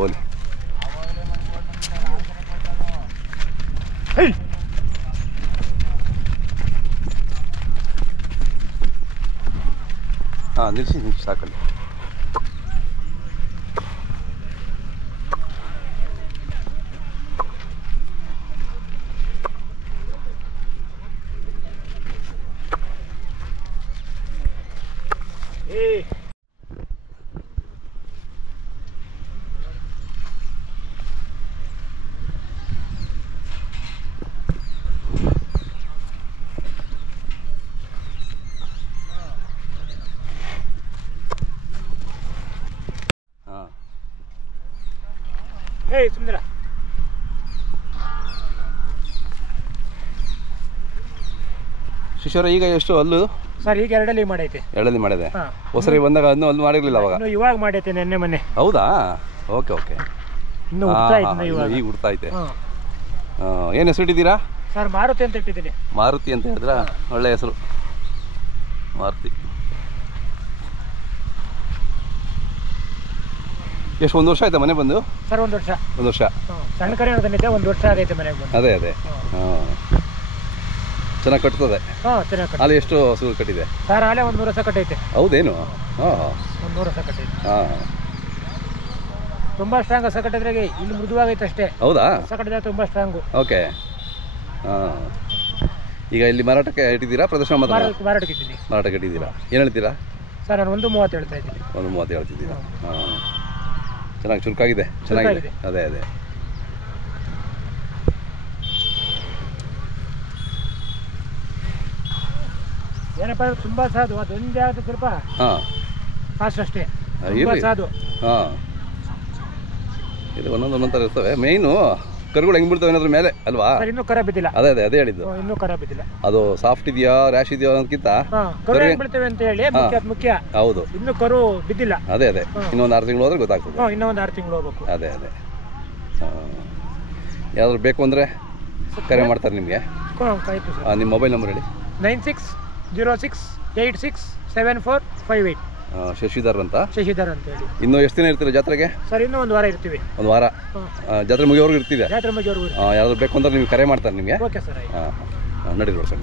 ಹೋಲಿ ಹೋಲಿ. ಹಾಂ ನಿಲ್ಲಿಸಿ ಸಾಕಲ್ಲಿ. ಸುಂದರ ಶಿಶೋರ ಈಗ ಎಷ್ಟು ಅಲ್ಲು ಸರ್? ಈಗ ಎರಡಲ್ಲಿ ಮಾಡೈತೆ. ಎರಡಲ್ಲಿ ಮಾಡಿದೆ. ಹೊಸರಿ ಬಂದಾಗ ಅನ್ನು ಅಲ್ಲಿ ಮಾಡಿರ್ಲಿಲ್ಲ ಅವಾಗ? ಇವಾಗ ಮಾಡೈತೆ ನೆನ್ನೆ ಮೊನ್ನೆ. ಹೌದಾ? Okay okay. ಇನ್ನು ಹುಡ್ತಾ ಐತೆ ಇವಾಗ. ಈಗ ಹುಡ್ತಾ ಐತೆ. ಏನು ಹೆಸರು ಇಟ್ಟಿದ್ದೀರಾ ಸರ್? ಮಾರುತಿ ಅಂತ ಇಟ್ಟಿದ್ದೀನಿ. ಮಾರುತಿ ಅಂತ ಹೇಳಿದ್ರ? ಒಳ್ಳೆ ಹೆಸರು ಮಾರುತಿ. ಎಷ್ಟು ಒಂದು ವರ್ಷ ಆಯ್ತಾ ಮನೆ ಬಂದು? ಸರ್ ಒಂದು ವರ್ಷ. ಒಂದು ವರ್ಷ. ಸಣ್ಣ ಕರೆ ತಂದಿದ್ದೆ, ಒಂದು ವರ್ಷ ಆಗೈತೆ ಮನೆಗೆ ಬಂದು. ಅದೇ ಅದೇ. ಹಾಂ ಚೆನ್ನಾಗಿ ಕಟ್ತದೆ. ಹಾಂ ಚೆನ್ನಾಗಿ. ಅಲ್ಲಿ ಎಷ್ಟು ಹಸು ಕಟ್ಟಿದೆ ಸರ್? ಅಲ್ಲೇ 100 ವರ್ಷ ಕಟ್ಟೈತೆ. ಹೌದೇನು? ಹಾಂ 100 ವರ್ಷ ಕಟ್ಟೈತೆ. ಹಾಂ ತುಂಬ ಸ್ಟ್ರಾಂಗ್ ಹಸ ಕಟ್ಟಿದ್ರಾಗೆ. ಇಲ್ಲಿ ಮೃದುವಾಗೈತೆ ಅಷ್ಟೇ. ಹೌದಾ? ಹಸ ಕಟ್ಟಿದ್ರೆ ತುಂಬ ಸ್ಟ್ರಾಂಗು. ಓಕೆ. ಹಾಂ ಈಗ ಇಲ್ಲಿ ಮಾರಾಟಕ್ಕೆ ಇಟ್ಟಿದ್ದೀರಾ? ಪ್ರದರ್ಶನ ಮಾರಾಟಕ್ಕೆ ಇದ್ದೀನಿ. ಮಾರಾಟಕ್ಕೆ ಇಟ್ಟಿದ್ದೀರಾ? ಏನು ಹೇಳ್ತೀರಾ ಸರ್? ನಾನು 1.30 ಹೇಳ್ತಾ ಇದ್ದೀನಿ. 1.30 ಹೇಳ್ತಿದ್ದೀರಾ? ಹಾಂ ಚೆನ್ನಾಗಿ ಚುರುಕಾಗಿದೆ. ಚೆನ್ನಾಗಿದೆ. ಅದೇ ಅದೇ. ಏನಪ್ಪ ತುಂಬ ಸಾಧು. ಅದೊಂದೇ ಆದ ಸ್ವಲ್ಪ ಫಾಸ್ಟ್ ಅಷ್ಟೇ. ಸಾಧು. ಹಾಂ ಇದು ಒಂದೊಂದು ಥರ ಇರ್ತವೆ. ಮೇಯ್ನು ಕರುಗಳು ಹೆಂಗೆ ಬಿಡ್ತವೆ ಏನಾದ್ರ ಮೇಲೆ ಅಲ್ವಾ? ಇನ್ನೂ ಕರ ಬಿದ್ದಿಲ್ಲ. ಅದೇ ಅದೇ ಅದೇ ಹೇಳಿದ್ದು. ಇನ್ನೂ ಕರ ಬಿದ್ದಿಲ್ಲ. ಅದು ಸಾಫ್ಟ್ ಇದೆಯಾ ರ್ಯಾಶ್ ಇದೆಯಾ ಅನ್ನೋದಕ್ಕಿಂತ ಕರು ಹೆಂಗೆ ಬಿಡ್ತೇವೆ ಅಂತ ಹೇಳಿ ಮುಖ್ಯ. ಹೌದು. ಇನ್ನೂ ಕರು ಬಿದ್ದಿಲ್ಲ. ಅದೇ ಅದೇ. ಇನ್ನೊಂದು 6 ತಿಂಗಳು ಹೋದ್ರೆ ಗೊತ್ತಾಗ್ತದೆ. ಇನ್ನೂ ಒಂದು 6 ತಿಂಗಳು ಹೋಗ್ಬೇಕು. ಅದೇ ಅದೇ. ಯಾವ್ದಾದ್ರು ಬೇಕು ಅಂದರೆ ಕರೆ ಮಾಡ್ತಾರೆ ನಿಮಗೆ. ನಿಮ್ಮ ಮೊಬೈಲ್ ನಂಬರ್ ಹೇಳಿ. 9606867458. ಶಶಿಧರ್ ಅಂತ. ಶಶಿಧರ್ ಅಂತ ಹೇಳಿ. ಇನ್ನೂ ಎಷ್ಟು ದಿನ ಇರ್ತೀರಾ ಜಾತ್ರೆಗೆ? ಸರ್ ಇನ್ನೂ 1 ವಾರ ಇರ್ತೀವಿ. 1 ವಾರ. ಜಾತ್ರೆ ಮುಗಿಯೋರ್ಗು ಇರ್ತಿದೆ. ಜಾತ್ರೆ ಮುಗಿಯೋರ್ಗು. ಯಾರಾದ್ರು ಬೇಕು ಅಂದ್ರೆ ನಿಮ್ಗೆ ಕರೆ ಮಾಡ್ತಾರೆ ನಿಮಗೆ. Okay sir. ಹಾಂ ನಡೀರಿ ಸರ್.